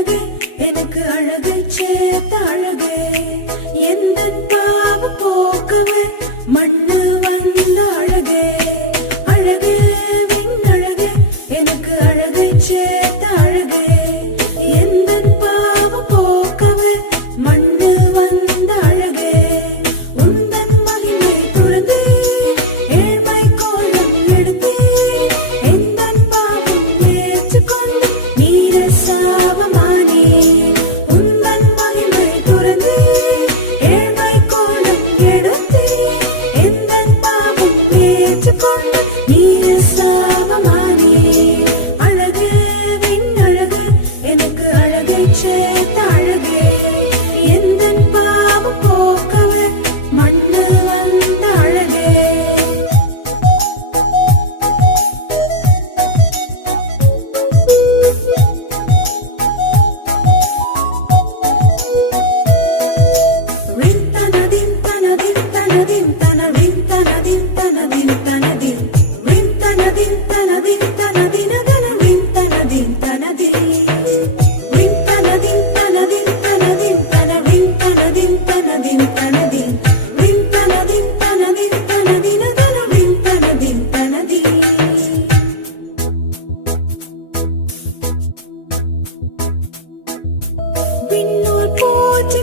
அழகே எனக்கு அழகு சேர்த்த அழகே எந்த பாவ போக்கவே மண்ணு வந்த அழகே அழகே விண்ணழகே எனக்கு அழகு சேர்த்த அழகே எந்த பாவ போக்கவே மண்ணு வந்த அழகே உந்தன் மகிமை துறந்தே ஏழ்மை கோலம் எடுத்தே எந்தன் பாவம் ஏற்றுக்கொண்டு நீர சாபமானே உந்தன் மகிமை துறந்தே ஏழ்மை கோலம் எடுத்தே எந்தன் பாவம் ஏற்றுக்கொண்டு நீர சாபமானே அழகே விண்ணழகே எனக்கு அழகை சேர்த்த அழகே எந்தன் பாவம் போக்கவே மண்ணு வந்த அழகே ரிந்தனதின் தனதின் தனதின் தனதின் தனதின் தனதின் தனதின் ரிந்தனதின் தனதின் தனதின் தனதின் தனதின் தனதின் ரிந்தனதின் தனதின் தனதின் தனதின் தனதின் தனதின் தனதின் ரிந்தனதின் தனதின் தனதின் தனதின் தனதின் தனதின் விண்ணோர் போற்றி